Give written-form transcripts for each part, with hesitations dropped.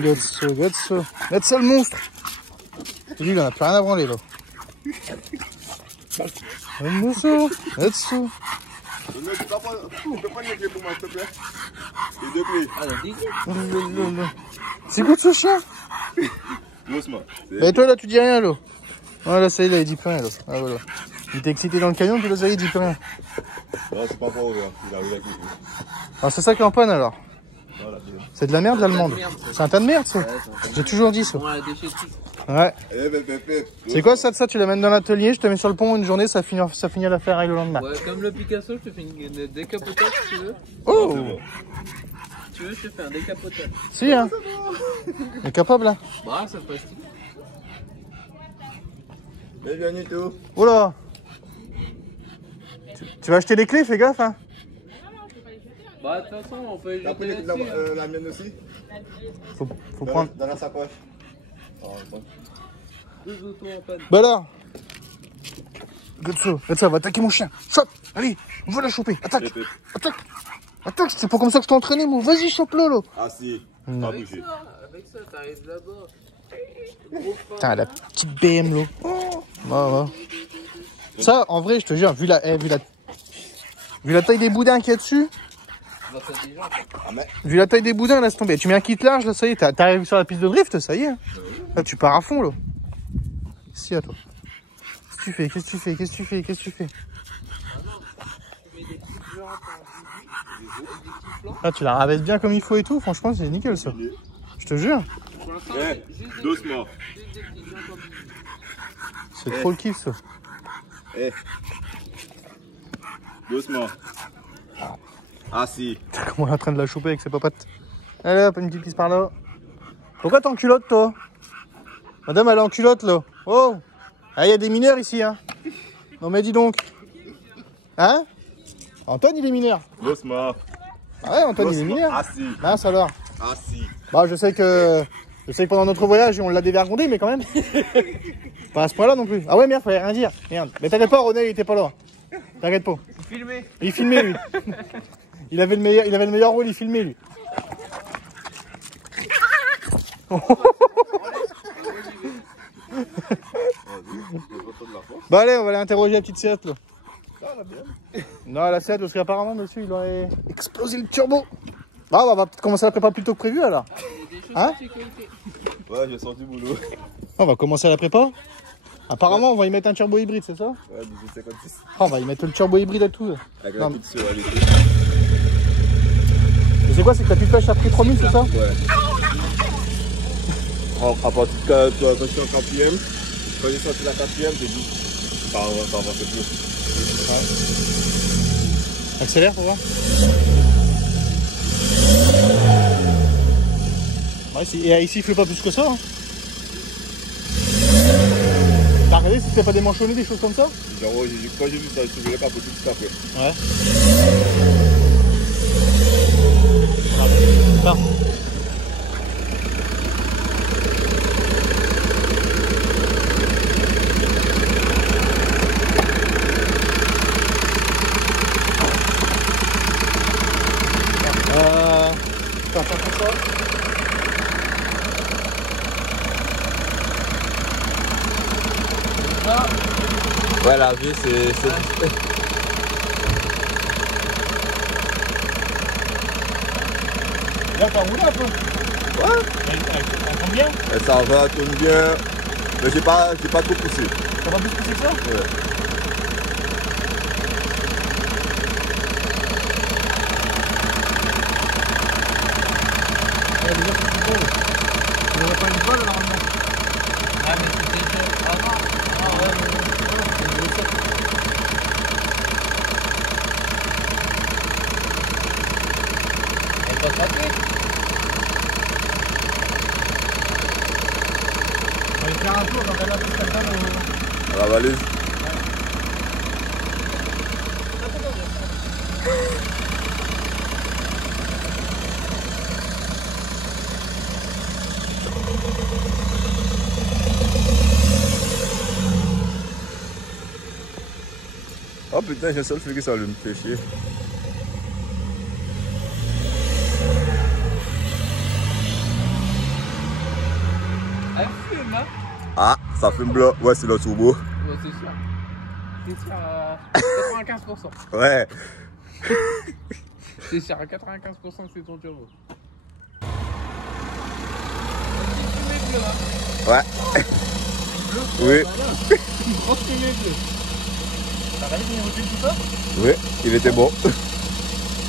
Gotso. Regarde ça le monstre. Lui, il en a plus rien à branler là. Le monstre. Gotso. Tu peux prendre les clés pour moi, s'il te plaît? Les 2 clés. Ah, la C'est quoi ce chien? Doucement. Et toi là, tu dis rien là. Voilà, ça y est, là, il dit plus rien là. Ah voilà. Il était excité dans le camion, puis là, ça y est, il dit plus rien. Non, c'est pas encore ouvert. Il a ouvert avec nous. Ah, c'est ça qui est en panne alors. Voilà, C'est de la merde l'allemande. C'est un tas de merde ça. J'ai toujours dit ça. Ouais. C'est quoi ça de ça? Tu l'amènes dans l'atelier, je te mets sur le pont une journée, ça finit à la faire avec le lendemain. Ouais, comme le Picasso, je te fais une décapotable si tu veux. Oh! Si tu veux, je te fais un décapotable. Si, hein? Il est capable là? Bah, ça passe tout. Bienvenue tout. Oula! Tu vas acheter les clés, fais gaffe, hein? Bah, de toute façon, on peut les T'as pris jeter là-dessus. la mienne aussi? Faut prendre. Dans la sacoche. Oh, bon. 2 autos en panne. Bah alors! Gotso, va attaquer mon chien. Chope! Allez, on va la choper. Attaque! Attaque, c'est pas comme ça que je t'ai entraîné, moi. Vas-y, chope-le, là. Ah si, Non. pas bouger. Avec ça, t'arrives là-bas. Putain, la petite BM, là. Ouais. Ça, en vrai, je te jure, vu la taille des boudins qu'il y a dessus, vu la taille des boudins, laisse tomber. Tu mets un kit large, là, ça y est, t'arrives sur la piste de drift, ça y est. Là, tu pars à fond, là. Si, à toi. Qu'est-ce que tu fais? Là, tu la rabaisses bien comme il faut et tout, franchement, c'est nickel, ça. Je te jure. Doucement. C'est trop le kiff, ça. Doucement. Ah si. Comment on est en train de la choper avec ses papates. Allez hop, une petite piste par là. Pourquoi t'es en culotte, toi? Madame, elle est en culotte, là. Oh! Ah, il y a des mineurs ici, hein. Non, mais dis donc. Hein? Antoine, il est mineur. Doucement. Ah ouais, Antoine, il est mineur. Ah si. Mince alors. Ah si. Bah, je sais que pendant notre voyage, on l'a dévergondé, mais quand même. Pas à ce point-là non plus. Ah ouais, merde, fallait rien dire. Merde. Mais t'inquiète pas, René, il était pas là. T'inquiète pas. Il filmait, lui. Il avait le meilleur rôle, il filmait, lui. Bah allez, on va aller interroger la petite Seat là. Non, la Seat parce qu'apparemment monsieur il aurait explosé le turbo. Bah on va peut-être commencer la prépa plus tôt que prévu alors. Hein? Ouais, j'ai senti boulot. On va commencer la prépa. Apparemment on va y mettre un turbo hybride, c'est ça? Ouais, 1856. On va y mettre le turbo hybride et tout. Avec la petite suralité. Mais c'est quoi, c'est que ta petite pêche a pris 3000, c'est ça? Ouais. À partir de quand je suis en 4ème, quand j'ai sorti la 4ème, j'ai dit ça avancer plus. Ouais. Accélère pour voir. Ouais, et il siffle pas plus que ça. Hein. T'as regardé si c'était pas démanchonné, des choses comme ça? Genre, quand j'ai vu ça, je voulais pas tout de suite après. Ouais. Voilà. Ouais, la vue, c'est... Là, t'as roulé un peu? Ouais. Elle tourne bien? Ça va, tourne bien. Mais j'ai pas trop poussé. Ça va plus pousser que ça? Ouais. On n'aurait pas une balle normalement. Ah, mais c'était déjà. Ah non. Ah ouais. Elle passe rapide. On va y faire un tour, donc elle a plus comme ça. À la valise. Oh putain, j'ai un seul feu qui s'allume, fait chier. Ah, ça fume blanc. Ouais, c'est le turbo. Ouais, c'est sûr. C'est sûr à 95%. Ouais. C'est sûr à 95% que c'est ton turbo. Ouais. Oui. Grosse fumée bleue. T'as regardé combien il tout ça? Oui, il était bon.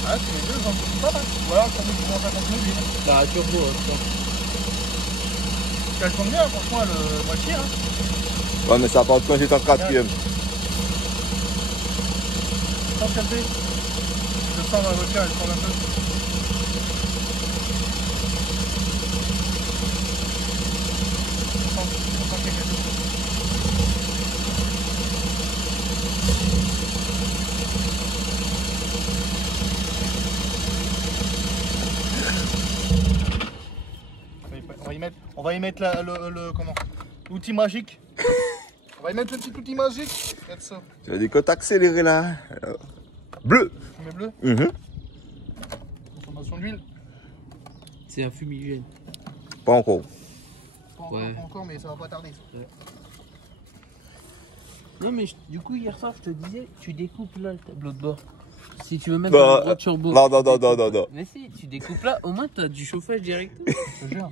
Ah, c'est les deux, j'en trouve pas mal. Ou alors, quand tu commences à consommer l'huile. T'as un turbo, hein. Ça tourne bien, franchement, le moitié. Hein. Ouais, mais ça part quand j'étais en quatrième. Sans café. Je sens ma vodka, elle tourne un peu. On sent quelque chose. On va y mettre comment, l'outil magique. On va y mettre le petit outil magique. Regarde ça. Tu as dit quand t'accélères là. Bleu. Fumée bleue. Consommation d'huile. C'est un fumigène. Pas encore. Pas encore, mais ça va pas tarder. Ça. Ouais. Non mais du coup hier soir je te disais, tu découpes là le tableau de bord. Si tu veux mettre un gros turbo. Non. Mais si, tu découpes là, au moins tu as du chauffage direct. Je te jure.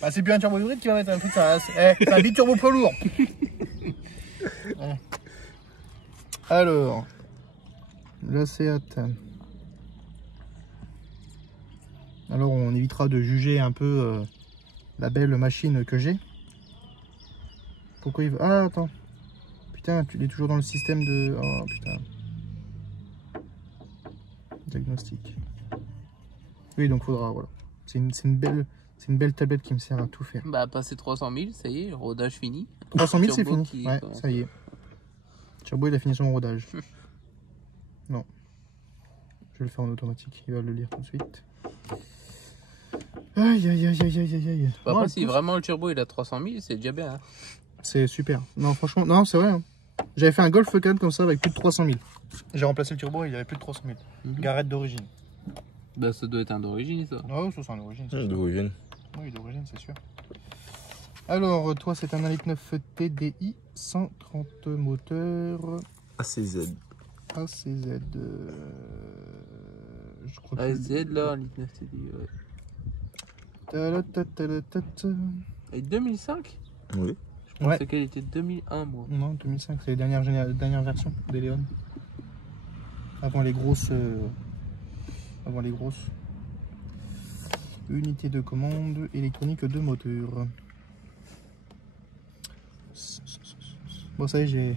Bah, c'est plus un turbo hybride qui va mettre un truc, c'est un biturbo poids lourd. Ouais. Alors, la Seat. Alors on évitera de juger un peu la belle machine que j'ai. Pourquoi il veut... Ah attends. Putain, tu es toujours dans le système de... Oh putain. Diagnostic. Oui, donc faudra, voilà. C'est une belle tablette qui me sert à tout faire. Bah passer 300 000, ça y est, le rodage fini. 300 000 c'est Turbo fini. Ouais, ça y est. Turbo il a fini son rodage. Non. Je vais le faire en automatique, il va le lire tout de suite. Aïe aïe aïe aïe aïe aïe. Bah, après si vraiment le turbo il a 300 000, c'est déjà bien. Hein. C'est super. Non franchement, non c'est vrai. Hein. J'avais fait un Golf 4 comme ça avec plus de 300 000. J'ai remplacé le turbo et il y avait plus de 300 000. Garrett d'origine. Bah ça doit être un d'origine ça. Oh ça c'est un d'origine. D'origine. Oui d'origine c'est sûr. Alors toi c'est un 1.9 TDI 130 moteurs. ACZ. ACZ. Je crois que ACZ là, 1.9 TDI, ouais. Et 2005 Oui. Je pensais qu'elle était 2001 moi. Non 2005 c'est les dernières versions des Léon. Avant les grosses. Unité de commande électronique de moteur. Bon ça y est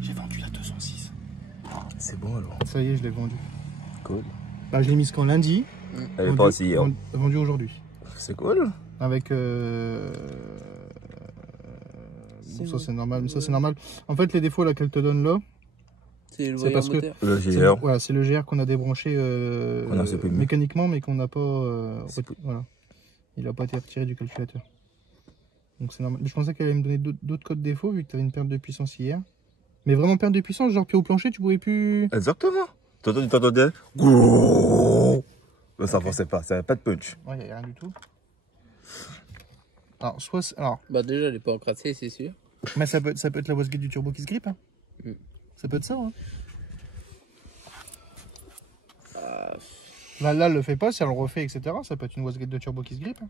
j'ai vendu la 206. C'est bon alors. Ça y est je l'ai vendu. Cool. Bah je l'ai mise quand lundi. Elle est pas aussi hier. Vendu aujourd'hui. C'est cool. Avec ça c'est normal. Ça c'est normal. En fait les défauts là qu'elle te donne là. C'est le voyant moteur. Le GR. Voilà, c'est le GR qu'on a débranché mécaniquement mais qu'on n'a pas voilà. Il n'a pas été retiré du calculateur. Donc c'est normal. Je pensais qu'elle allait me donner d'autres codes défauts vu que tu avais une perte de puissance hier. Mais vraiment perte de puissance, genre pied au plancher, tu pouvais plus. Exactement. T'entendais gros. Mais ça forçait pas, ça n'avait pas de punch. Ouais, il n'y a rien du tout. Alors, Bah déjà elle est pas encrassée, c'est sûr. Mais ça peut être la wastegate du turbo qui se grippe. Hein. Ça peut être ça. Hein. Là, elle le fait pas, si elle le refait, etc. Ça peut être une wastegate de turbo qui se grippe. Hein.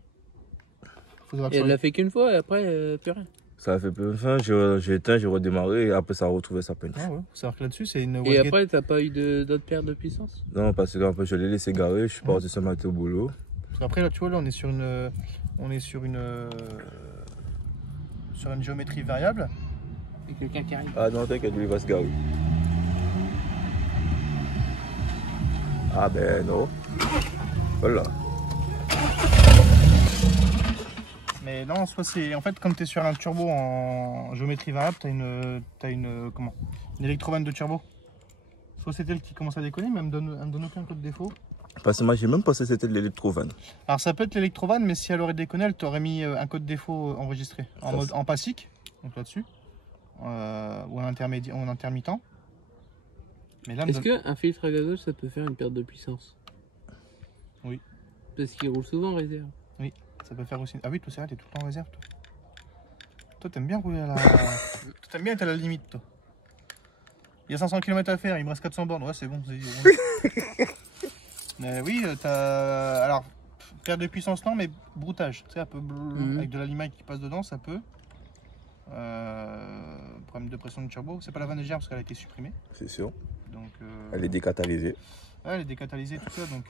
Et elle l'a fait qu'une fois et après, plus rien. Ça a fait peu de fin, j'ai éteint, j'ai redémarré et après ça a retrouvé sa punch. Ah ouais, c'est-à-dire que là-dessus, c'est une wastegate. Et après, t'as pas eu d'autres pertes de puissance? Non, parce que je l'ai laissé garer, je suis parti ce matin au boulot. Parce qu'après, là, tu vois, là, on est sur une géométrie variable. Et quelqu'un qui arrive. Ah non, t'inquiète, il va se garer. Ah ben non. Voilà. Mais non, soit c'est... En fait, comme tu es sur un turbo en géométrie variable, tu as une électrovanne de turbo. Soit c'est elle qui commence à déconner, mais elle me donne aucun code défaut. Parce que moi, j'ai même pensé que c'était de l'électrovanne. Alors ça peut être l'électrovanne, mais si elle aurait déconné, elle t'aurait mis un code défaut enregistré. En PASIC, donc là-dessus. Ou en intermittent. Mais là, est-ce qu'un filtre à gazole, ça peut faire une perte de puissance? Oui. Parce qu'il roule souvent en réserve. Oui, ça peut faire aussi... Ah oui, toi c'est vrai, t'es tout le temps en réserve, toi. Toi, t'aimes bien rouler à la... Toi, t'aimes bien être à la limite, toi. Il y a 500 km à faire, il me reste 400 bornes. Ouais, c'est bon. Mais oui, t'as... Alors, perte de puissance, non, mais broutage. Tu sais, un peu avec de l'aliment qui passe dedans, ça peut. Problème de pression de turbo. C'est pas la vanne légère parce qu'elle a été supprimée. C'est sûr. Donc, Elle est décatalysée. Ouais, elle est décatalysée, tout ça. Donc,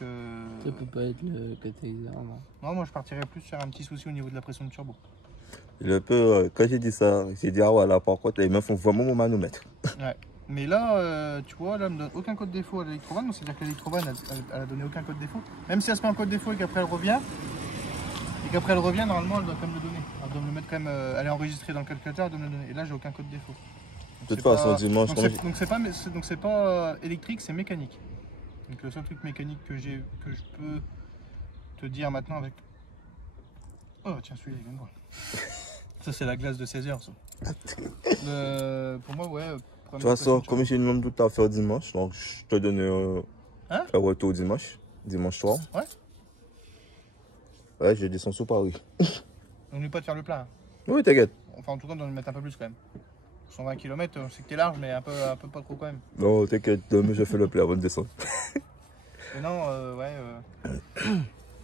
Ça peut pas être le catalyseur, non. non, moi je partirais plus sur un petit souci au niveau de la pression de turbo. Quand j'ai dit ça, j'ai dit ah ouais, là par contre, les meufs font vraiment mon manomètre. Ouais. Mais là, tu vois, là, elle me donne aucun code défaut à l'électrovanne. Donc, c'est-à-dire que l'électrovanne, elle a donné aucun code défaut. Même si elle se met un code défaut et qu'après elle revient, normalement, elle doit quand même le donner. Elle doit me le mettre quand même. Elle est enregistrée dans le calculateur, elle doit me le donner. Et là, j'ai aucun code défaut. De toute façon, dimanche, donc c'est pas électrique, c'est mécanique. Donc le seul truc mécanique que je peux te dire maintenant avec... Oh tiens, celui-là, il vient de voir. Ça c'est la glace de 16 heures, ça. Pour moi, ouais. De toute façon, comme j'ai une nombre tout à faire dimanche, donc je te donne un retour dimanche soir. Ouais. Ouais, je descends sous Paris. On n'oublie pas de faire le plein. Hein. Oui, t'inquiète. Enfin, en tout cas, on doit le mettre un peu plus quand même. 120 km, c'est que t'es large, mais un peu pas trop quand même. Non, t'inquiète, demain je fais le plein avant de descendre. Mais non,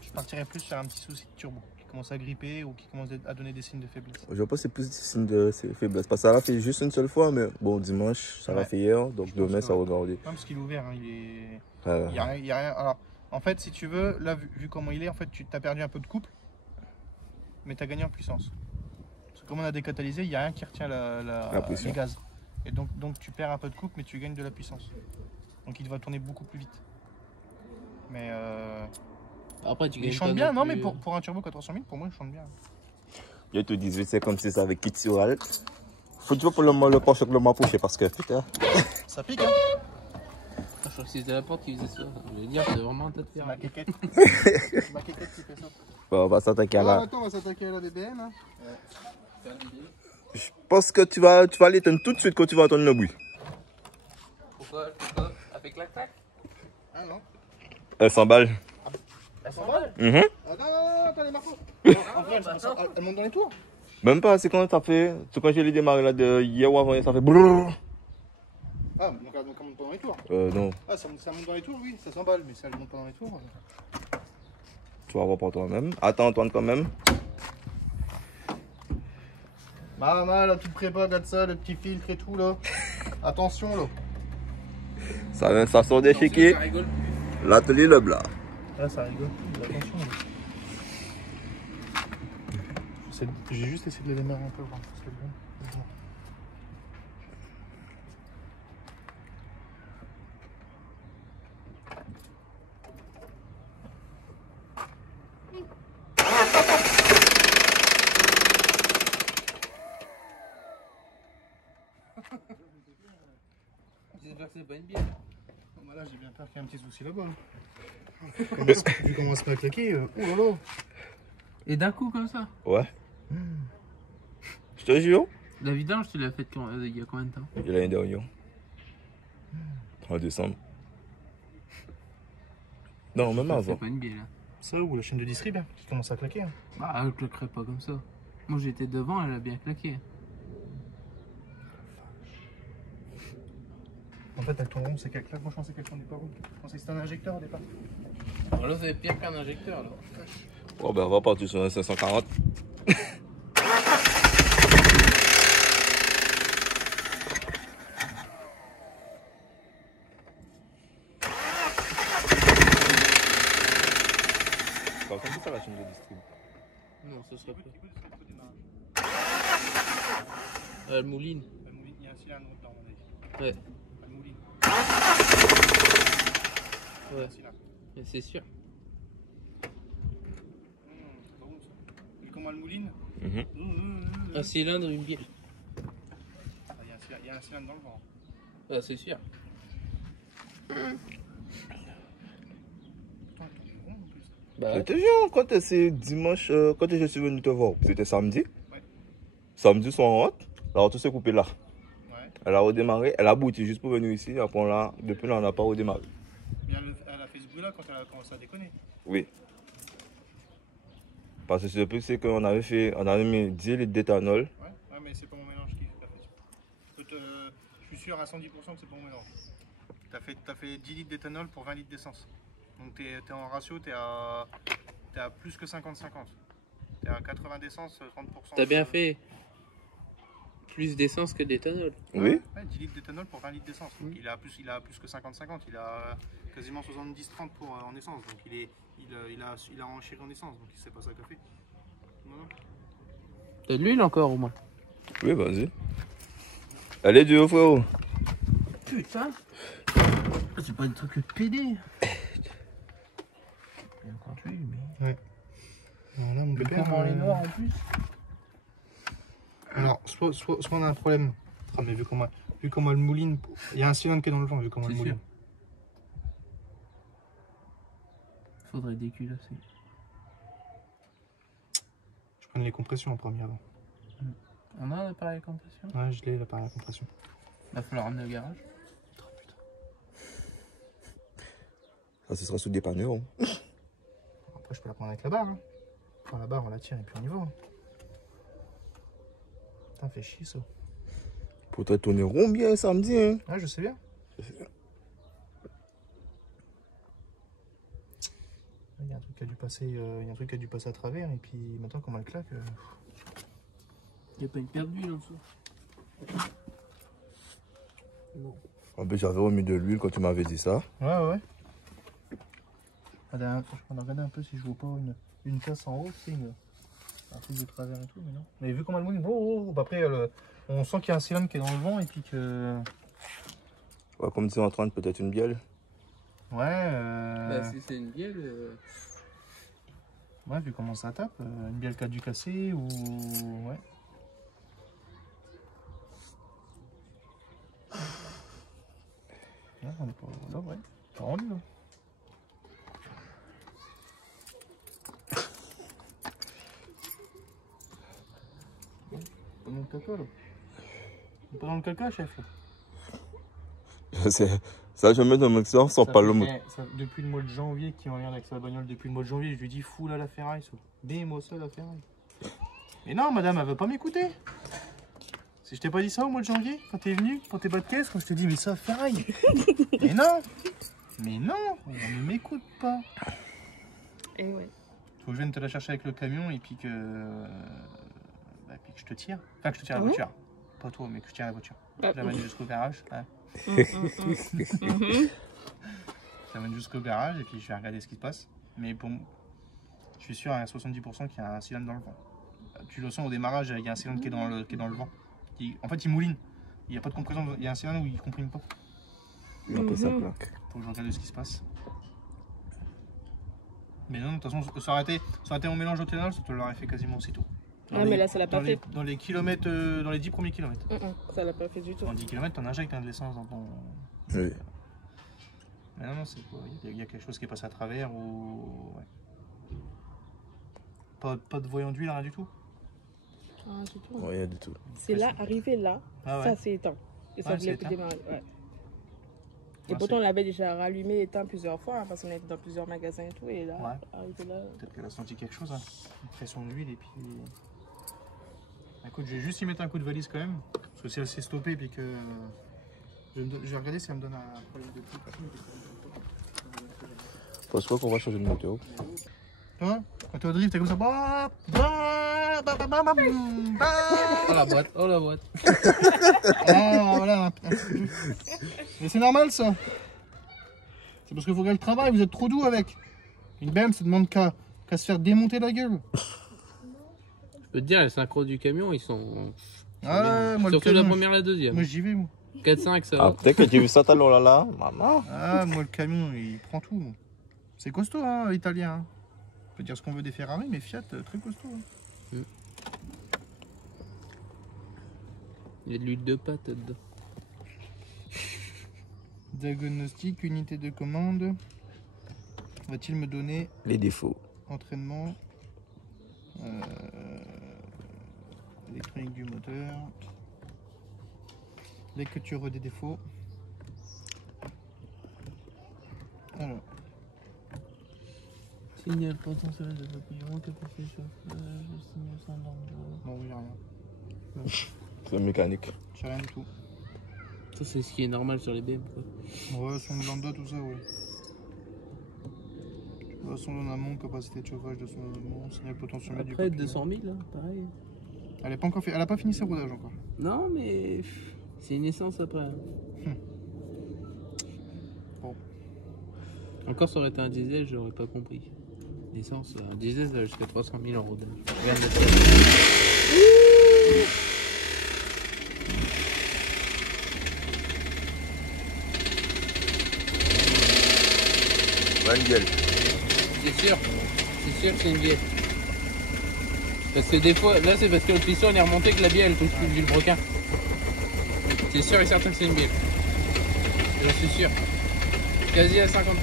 je partirais plus sur un petit souci de turbo qui commence à gripper ou qui commence à donner des signes de faiblesse. Je pense que c'est plus des signes de faiblesse. Parce que ça l'a fait juste une seule fois, mais bon, dimanche, ça l'a fait hier, donc demain, ça va regarder. Non, parce qu'il est ouvert, hein, il est... Il y a rien. Alors, en fait, si tu veux, là, vu comment il est, en fait, tu as perdu un peu de couple, mais tu as gagné en puissance. Parce que comme on a décatalysé, il n'y a rien qui retient les gaz. Et donc tu perds un peu de couple, mais tu gagnes de la puissance. Donc il va tourner beaucoup plus vite. Mais après, tu il chante bien, non, mais pour un turbo 400 000, pour moi, il chante bien. Je te dis, c'est comme si ça avec Kit Sural. Faut toujours pour le Porsche que le m'approcher parce que putain. Ça pique, hein. Je crois que c'était la porte qui faisait ça. Je vais dire, c'est vraiment un tas de C'est fer. ma quéquette. C'est ma quéquette qui fait ça. Bon, on va s'attaquer à la... Attends, on va s'attaquer à la BBM. Hein. Je pense que tu vas l'éteindre tout de suite quand tu vas entendre le bruit. Pourquoi? Avec la claque? Ah non. Elle s'emballe. Elle s'emballe. Attends, les marteaux. Elle monte dans les tours. Même pas, c'est quand ça fait... C'est quand j'ai démarré là de hier ou avant, ça fait... Brrr. Ah, donc elle monte pas dans les tours. Non. Ah, ça monte dans les tours, oui, ça s'emballe, mais ça ne monte pas dans les tours. Tu vas voir pour toi-même. Attends, Antoine, quand même. Maman, la toute prépa, regarde ça, le petit filtre et tout, là. Attention, là. Ça sort des chéquiers. L'atelier Le Blas. Là, ça rigole. Attention, là. J'ai juste essayé de le démarrer un peu, voir. Parce que bon. J'espère que c'est pas une bière. Bah là, j'ai bien peur qu'il y ait un petit souci là-bas. Vu comment on se met à claquer, oh là là. Et d'un coup comme ça? Ouais. Je te jure. La vidange, tu l'as faite il y a combien de temps? Il y a l'année dernière. En décembre. Non, même avant. C'est pas une bière là. Ça ou la chaîne de distrib hein, qui commence à claquer. Hein. Bah, elle claquerait pas comme ça. Moi j'étais devant, elle a bien claqué. En fait, elle tourne rond, c'est qu'elle claque. Moi, je pensais qu'elle tournait pas rond. Je pensais que c'était un injecteur au départ. Alors là, c'est pire qu'un injecteur là. Bon, ben, on va partir sur un 540. Comme ça, la chaîne de distrib. Non, ce serait pas. Elle mouline. Il y a un cylindre dans mon avis. Ouais. Elle mouline. Ouais. C'est sûr. C'est pas bon ça. Vu comment elle mouline. Un cylindre, une bière. Il y a un cylindre dans le vent. Ah, c'est sûr. Bah, Je te jure, quand c'est dimanche, quand je suis venu te voir, c'était samedi. Ouais. Samedi soir en route, la route s'est coupée là. Ouais. Elle a redémarré, elle a bouti juste pour venir ici. Après là, depuis là, on n'a pas redémarré. Mais elle a fait ce bruit là quand elle a commencé à déconner. Oui. Parce que c'est plus c'est qu'on avait fait, on avait mis 10 litres d'éthanol. Ouais, mais c'est pas mon mélange qui fait. Je suis sûr à 110% que c'est pas mon mélange. T'as fait 10 litres d'éthanol pour 20 litres d'essence. Donc t'es en ratio, t'es à plus que 50-50. T'es à 80 d'essence, 30%. T'as bien fait. Plus d'essence que d'éthanol. Oui. Ouais, 10 litres d'éthanol pour 20 litres d'essence. Donc il a plus que 50-50. Il a quasiment 70-30 en essence. Donc il a enchéri en essence. Donc c'est pas ça qu'a fait. Non. T'as de l'huile encore au moins? Oui, vas-y. Allez, du haut, frérot. Putain. C'est pas des trucs de PD. Il y a encore de l'huile, mais... Ouais. Alors là, mon Le père, comment les noirs en plus. Alors, soit on a un problème. Ah, mais vu comment elle mouline, il y a un cylindre qui est dans le vent, vu comment elle mouline. Faudrait déculasser. Je prends les compressions en premier avant. On a un appareil à compression? Ouais, je l'ai, l'appareil à compression. Il va falloir ramener au garage. Ça, ce sera sous dépanneur. Hein. Après, je peux la prendre avec la barre. Hein. Enfin, la barre, on la tire et puis on y va. Hein. Putain, fait chier ça. Pour toi, tourner rond bien samedi. Hein. Ouais, je sais bien. Il y a un truc qui a dû passer, à travers et puis maintenant, comment elle claque. Il n'y a pas une perte d'huile en dessous? Non. En plus, j'avais remis de l'huile quand tu m'avais dit ça. Ouais. La dernière fois, je regardais un peu si je vois pas une casse en haut, c'est un truc de travers et tout, mais non. Mais vu comment elle mouline, bah après, on sent qu'il y a un cylindre qui est dans le vent et puis que... Ouais, comme tu es en train de peut-être une bielle. Ouais, Bah, si c'est une bielle... Ouais, vu comment ça tape, une bielle qui a dû casser ou... Ouais. Là, on est pas... Là, ouais. Pas rendu, là. Pas dans le caca, là. Pas dans le caca, chef. Ça, je mets dans mon sang sans pas le mot. Depuis le mois de janvier qu'il en vient avec sa bagnole, depuis le mois de janvier, je lui dis fous là la ferraille, moi ça la ferraille. Mais non, madame, elle veut pas m'écouter. Si je t'ai pas dit ça au mois de janvier, quand t'es venu, quand t'es bas de caisse, quand je te dis mais ça ferraille. Mais non, on ne m'écoute pas. Et ouais. Faut que je vienne te la chercher avec le camion et puis que, je te tire. Enfin, que je te tire la voiture. Pas toi, mais que je tire la voiture. Je l'amène jusqu'au garage. Ouais. Je l'amène jusqu'au garage et puis je vais regarder ce qui se passe. Mais bon, je suis sûr à 70% qu'il y a un cylindre dans le vent. Tu le sens au démarrage, il y a un cylindre qui est dans le vent. En fait, il mouline. Il n'y a pas de compression. Il y a un cylindre où il ne comprime pas. Après, ça plaque. Faut que je regarde ce qui se passe. Mais non, de toute façon, ça aurait été mon mélange au ténol, ça te l'aurait fait quasiment aussitôt. Mais là, ça l'a pas fait. Dans les kilomètres, dans les 10 premiers kilomètres. Ça l'a pas fait du tout. En 10 km, t'en injectes de l'essence dans ton... Oui. Mais non, c'est quoi? Il y a quelque chose qui est passé à travers ou... Ouais. Pas de voyant d'huile, rien du tout? Ah, du tout. Rien du tout. C'est là, arrivé là, ouais. ça s'est éteint. Et ça voulait plus démarrer. Ouais. Et Ouais, pourtant, on l'avait déjà rallumé et éteint plusieurs fois, hein, parce qu'on était dans plusieurs magasins et tout. Et là, Ouais. arrivé là... Peut-être qu'elle a senti quelque chose, hein. Une pression d'huile et puis... Écoute, je vais juste y mettre un coup de valise quand même. Parce que si elle s'est stoppée et puis que... Je vais regarder si elle me donne un problème de petit. Pense quoi qu'on va changer de moteur? Toi, quand t'es au drift, t'es comme ça. Oh la boîte, oh la boîte. Ah, voilà. Mais c'est normal ça. C'est parce qu'il faut qu'elle travaille, vous êtes trop doux avec. Une BM, ça demande qu'à se faire démonter la gueule. Je peux te dire, les synchros du camion, ils sont... Ah, moi, surtout le camion, la première, la deuxième. moi j'y vais, moi. 4-5, ça Ah, va. peut-être que tu as vu ça tout à l'heure là, maman. Ah, moi le camion, il prend tout. C'est costaud, hein, italien. Hein. On peut dire ce qu'on veut des Ferrari, mais Fiat, très costaud. Hein. Il y a de l'huile de pâte dedans. Diagnostic, unité de commande. Va-t-il me donner Les défauts. entraînement électronique du moteur, lecture des défauts. Alors, Signal potentiel de papillon, capacité chauffage, signal sans norme. non, il n'y a rien. problème mécanique. J'ai rien du tout. Ça, c'est ce qui est normal sur les BM, quoi. Ouais, son lambda, tout ça, ouais. Son en amont, capacité de chauffage de son amont, signal potentiomètre du Après, papier. 200 000, là, pareil. Elle a pas fini ses rodages encore. Non, mais c'est une essence après. Hein. Bon. Encore, ça aurait été un diesel, j'aurais pas compris. L'essence, un diesel, ça va jusqu'à 300 000 en rodage. Regarde le Une bielle. C'est sûr que c'est une bielle. Parce que des fois, là c'est parce que le piston il est remonté que la bielle elle touche plus le broquin. C'est sûr et certain que c'est une bielle. J'en suis sûr. Quasi à 50%. Ouais.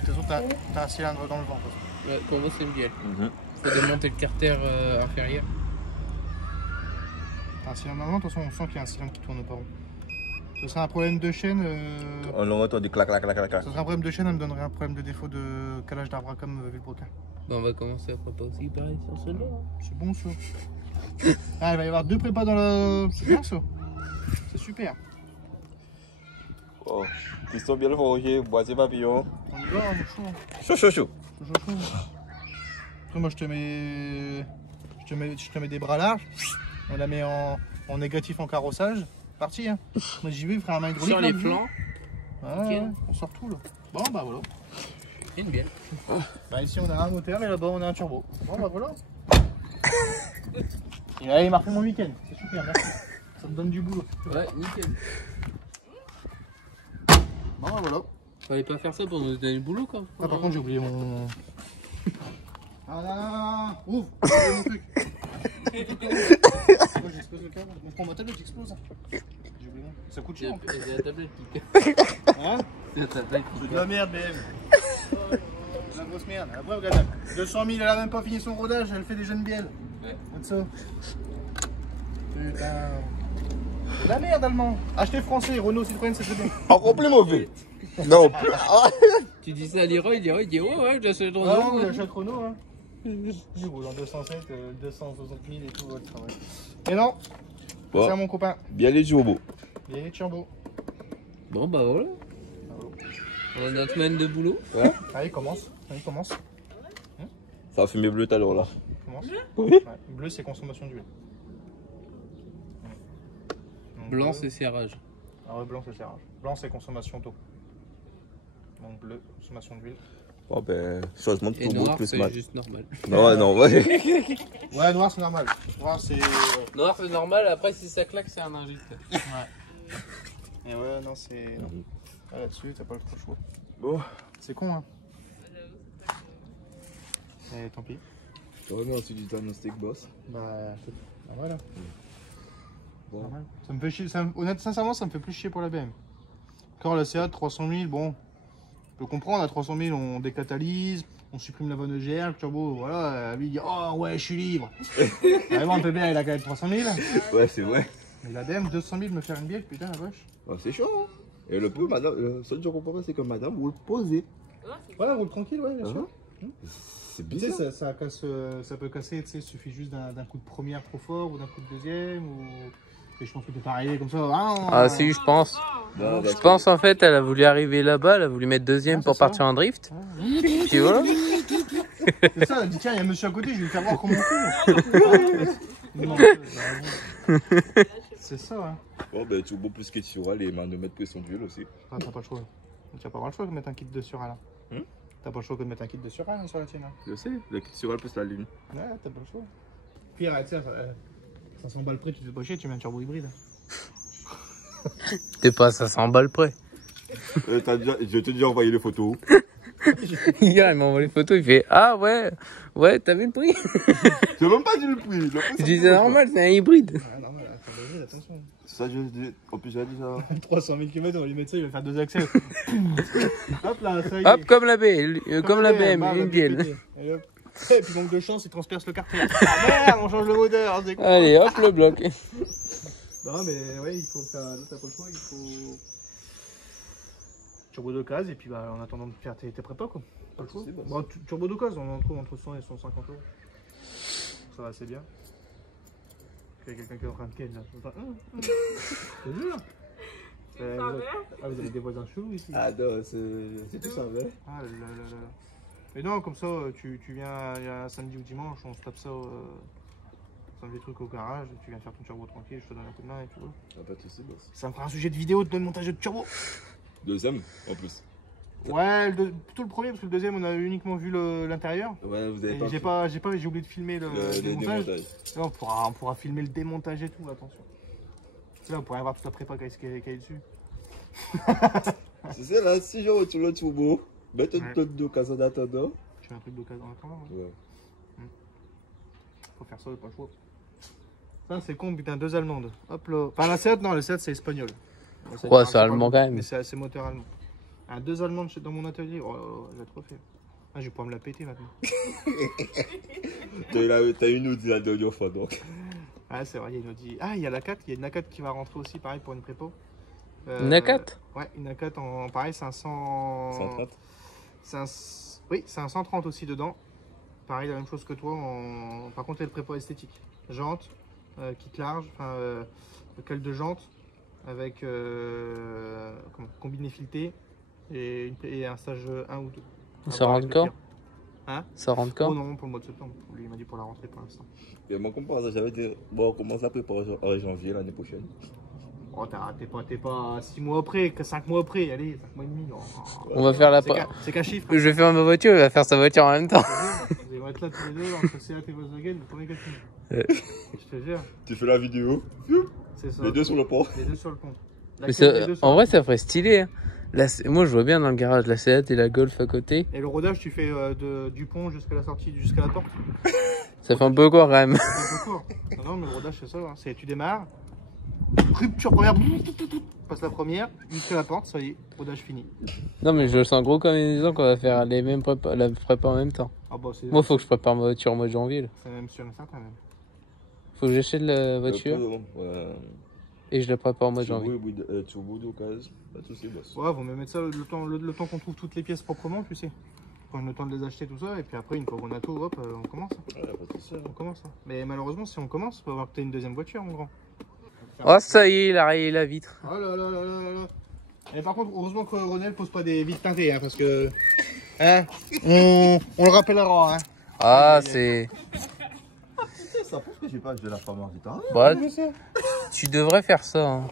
De toute façon, t'as un cylindre dans le vent. Ouais, pour moi c'est une bielle. Faut démonter le carter inférieur. T'as un cylindre dans le vent, de toute façon, on sent qu'il y a un cylindre qui tourne pas rond. Ce serait un problème de chaîne. On entend des clac, clac, clac, clac, clac. Ce serait un problème de chaîne, elle me donnerait un problème de défaut de calage d'arbre comme vu le broquin. Bon, on va commencer à préparer aussi pareil sur ce là. C'est bon ça. Ah, il va y avoir 2 prépas dans le. C'est bien ça. C'est super. Oh, piston bien forgé, boîtier papillon. On y va, mon chou. Chaud, chaud, chaud. Chaud. Après, moi je te mets des bras larges. On la met en négatif en carrossage. Parti hein. Moi j'y vais, frère, un main hydraulique. Sur les flancs, Ouais, nickel. on sort tout là. Bon bah voilà. une bielle. Bah ici on a un moteur et là-bas on a un turbo. Bon bah voilà. Et là il m'a fait mon week-end. C'est super, merci. Ça me donne du boulot. Ouais, nickel. Bon bah voilà. Fallait pas faire ça pour nous donner le boulot quoi. Ah par contre j'ai oublié mon... Ah non, ouvre. Mon truc. Moi j'explose le câble. On prend ma tablette, j'explose. J'ai oublié. Ça coûte cher en plus. C'est la tablette qui Hein? C'est la tablette qui C'est de la merde, BM. C'est la grosse merde. Après, regarde, 200 000, elle a même pas fini son rodage, elle fait des jeunes bielles. Ouais. Comme ça. Putain. C'est de la merde, allemand. Achetez français, Renault, Citroën, c'est très bien. Encore plus mauvais. Non. Tu dis ça à Leroy, Leroy il dit ouais, j'achète le Ah non, Renault. j'achète Renault, hein. Il roule en 207, 260 000 et tout, le travail. Et non, c'est à mon copain. Bien les turbos. Il est turbo. Bon bah voilà. On a notre semaine de boulot. Ouais. Allez, commence. Allez, commence. Ça a fumé bleu tout à l'heure là. Commence. Oui. Ouais. Bleu, c'est consommation d'huile. Donc, Blanc bleu. c'est serrage. Ah ouais, blanc c'est serrage. Blanc c'est consommation d'eau. Donc bleu, consommation d'huile. Bon ben, changement de Et turbo noir plus c'est mal. juste normal. Non, non, ouais. Ouais, noir c'est normal. Noir c'est. Noir c'est normal, après si ça claque c'est un injecteur. Ouais. Et ouais, non c'est. Non. Ah, là-dessus, t'as pas le trop chaud. Bon. C'est con, hein. Et tant pis. Je remets ensuite du diagnostic boss. Bah voilà. Bon. Normal. Ça me fait chier. Honnêtement, sincèrement, ça me fait plus chier pour la BM. Encore la CA 300 000, bon. Je peux comprendre, à 300 000, on décatalyse, on supprime la vanne EGR, le turbo, voilà. Lui il dit oh ouais, je suis libre. Vraiment, le PBR il a quand même 300 000. Ouais, c'est vrai. Mais la BM 200 000 me faire une bielle, putain la vache. Ah, c'est chaud. Hein. Et le peu, madame, le seul que je comprends pas, c'est que madame roule posée. Voilà, roule tranquille, ouais, bien sûr. C'est Tu sais, bizarre. ça peut casser, tu sais, il suffit juste d'un coup de première trop fort ou d'un coup de deuxième. Ou... Et je pense que t'es pas arrivé comme ça. Ah si je pense. Non, Je pense en fait elle a voulu arriver là-bas, elle a voulu mettre deuxième Ah, pour c'est ça. partir en drift. Puis voilà. C'est ça, elle a dit tiens, il y a un monsieur à côté, je vais lui faire voir comment on fait. C'est ça, hein. Bon, ben, turbo plus que sur les manomètres pression d'huile aussi. Ah, t'as pas le choix. Tu vas pas avoir le choix de mettre un kit de Sural. Hein. T'as pas le choix que de mettre un kit de Sural hein, sur la tienne. Hein. Je sais, le kit sur elle plus la lune. Ouais, t'as pas le choix. Pire, tu sais, 500 balles près, tu te fais pas chier, tu mets un turbo hybride. T'es pas à 500 balles près. Je t'ai déjà envoyé les photos. Hier il m'a envoyé les photos, il fait ah ouais, t'as vu le prix. J'ai même pas dit le prix. Je dis c'est normal, c'est un hybride. Ah non, voilà, turbo hybride, attention. Ça, je dis. En plus, j'ai dit ça. 300 000 km, on va lui mettre ça, il va faire 2 accès. Hop là, ça y est. Hop comme la BM, comme la BM, bam, une la bielle. pété. Et hop. Et puis manque de chance, il transperce le carter. Ah merde, on change le moteur, c'est con. Allez hop le bloc. Non mais ouais, il faut faire, là t'as pas le choix, il faut turbo d'occasion et puis bah en attendant de faire tes prépas quoi. Pas le choix. Bon, turbo d'occasion, on en trouve entre 100 et 150 euros. ça va assez bien. Il y a quelqu'un qui est en train de ken là. Je te jure. Ah, vous avez des voisins chelous ici. Ah non, c'est tout ça, ouais. Ah là là là là. Mais non, comme ça, tu viens il y a un samedi ou dimanche, on se tape ça, on des trucs au garage, tu viens faire ton turbo tranquille, je te donne un coup de main et tu vois. Ah, pas de soucis, boss. Ça me fera un sujet de vidéo de montage de turbo. Deuxième, en plus. Ouais, plutôt le premier, parce que le deuxième, on a uniquement vu l'intérieur. Ouais, vous avez J'ai oublié de filmer le démontage. Là, on pourra filmer le démontage et tout, attention. Là, on pourra voir toute la prépa qui est dessus. C'est ça, là, si je retourne le turbo, mets ton d'occasion d'attendant. Tu fais un truc d'occasion en attendant. Ouais. Faut faire ça, pas le choix. Ça, c'est con, putain, 2 allemandes. Hop là. Enfin, la Seat, non, la Seat, c'est espagnol. Ouais, c'est allemand quand même. Mais c'est moteur allemand. 2 allemandes dans mon atelier, oh, j'ai trop fait. Ah, je vais pouvoir me la péter maintenant. T'as une Audi la dernière fois donc. Ah, c'est vrai, il y a une Audi. Ah, il y a la 4, il y a une A4 qui va rentrer aussi, pareil, pour une prépo. Une A4 Ouais, une A4 en pareil, 530. Oui, c'est un 130 aussi dedans. Pareil, la même chose que toi. Par contre, il y a le prépo esthétique. Jante, kit large, cale de jante avec combiné fileté et un stage 1 ou 2. Ça rentre quand? Hein? Ça rentre quand? Oh non, pour le mois de septembre. Lui, il m'a dit pour la rentrée pour l'instant. Et moi, comme par hasard, j'avais dit, bon, on commence à préparer en janvier l'année prochaine. Oh, t'es pas 6 mois après, que 5 mois après, allez, 5 mois et demi. Non. On va faire la. C'est qu'un chiffre. Je vais faire ma voiture, il va faire sa voiture en même temps. Vous allez être là tous les deux, entre Seat et Volkswagen, le premier qui Ouais. Je te jure. Tu fais la vidéo, C'est ça. les deux sur le pont. Les deux sur le pont. Mais en vrai, ça ferait stylé. Hein. Moi, je vois bien dans le garage la Seat et la Golf à côté. Et le rodage, tu fais du pont jusqu'à la sortie, jusqu'à la porte. Ça fait un peu quoi quand même. C'est un peu court. Non, mais le rodage, c'est ça. Hein. Tu démarres, rupture première, passe la première, jusqu'à la porte, ça y est, rodage fini. Non, mais je le sens gros comme une maison qu'on va faire les mêmes la prépa en même temps. Ah bah, Moi, faut que je prépare ma voiture au mois de janvier. Là. C'est même sûr et certain. Même. Faut que j'achète la voiture Ouais. et je la prépare au mois de janvier. Turbo d'occasion, pas de soucis, boss. Ouais, vous me mettre ça le temps qu'on trouve toutes les pièces proprement, tu sais. Prendre le temps de les acheter, tout ça, et puis après, une fois qu'on a tout, hop, on commence. Ouais, pas de soucis. On commence. Mais malheureusement, si on commence, il faut avoir que tu aies une deuxième voiture, mon grand. Oh, ça y est, il a rayé la vitre. Oh là là là là là. Et par contre, heureusement que Ronel pose pas des vitres teintées, hein, parce que. Hein, on le rappellera, hein. Ah, c'est. Ça prouve que j'ai pas acheté la femme en guitare. Bah, tu devrais faire ça. Hein.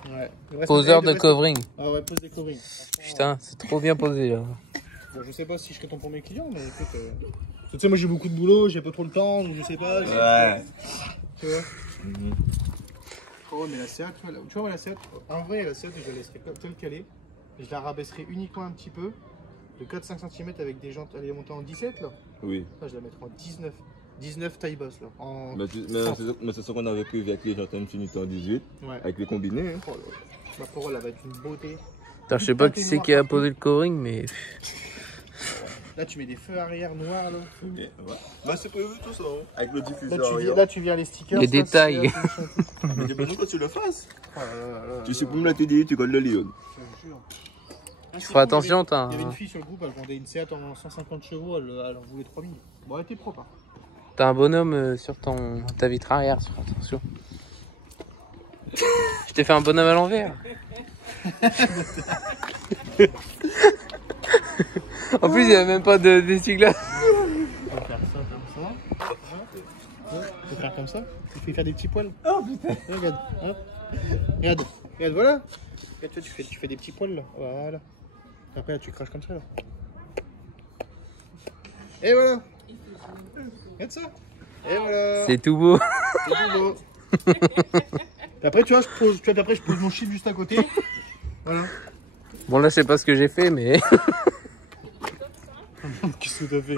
Ouais. Poseur de covering. Ah ouais, pose des coverings. Putain, c'est trop bien posé là. Bon, je sais pas si je serai ton premier client, mais écoute. Tu sais, moi j'ai beaucoup de boulot, j'ai pas trop le temps, donc je sais pas. Ouais. Tu vois. Oh, mais la Seat, tu vois, la Seat, en vrai, la Seat, je la laisserai telle qu'elle est. Je la rabaisserai uniquement un petit peu, de 4-5 cm avec des jantes, elle est montée en 17 là. Oui. Là, je la mettrai en 19. 19 taille boss là. Mais c'est ce qu'on avait prévu avec les jantes Infinity en 18, Ouais. avec les combinés. Hein. Oh là là. Ma parole, elle va être une beauté. Attends, je sais pas qui c'est qui a posé le covering, mais. Là, tu mets des feux arrière noirs là. Ouais. Bah, c'est prévu tout ça, hein. Avec le diffuseur. Là, tu viens les stickers. Les détails. Mais j'ai besoin que tu le fasses. Oh là là là Tu supprimes la TDI, tu colles le Lyon. Je te jure. Tu feras attention, Il y avait une fille sur le groupe, elle vendait une Seat en 150 chevaux, elle en voulait 3000. Bon, elle était propre. Hein. T'as un bonhomme sur ta vitre arrière, fais attention. Je t'ai fait un bonhomme à l'envers. En plus, il n'y a même pas d'essuie-glace. On va faire ça comme ça. Tu peux faire comme ça. Tu fais faire des petits poils. Oh putain. Regarde. Hein. Regarde, voilà. Regarde, tu fais des petits poils là. Voilà. Et après, là, tu craches comme ça là. Et voilà. Regarde ça. Et voilà. C'est tout beau. C'est tout beau. Et après, tu vois, je pose mon chip juste à côté. Voilà. Bon, là, je sais pas ce que j'ai fait, mais. Qu'est-ce que t'as fait?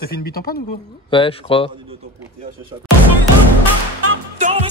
T'as fait une bite en panne ou quoi? Ouais, je crois. Don't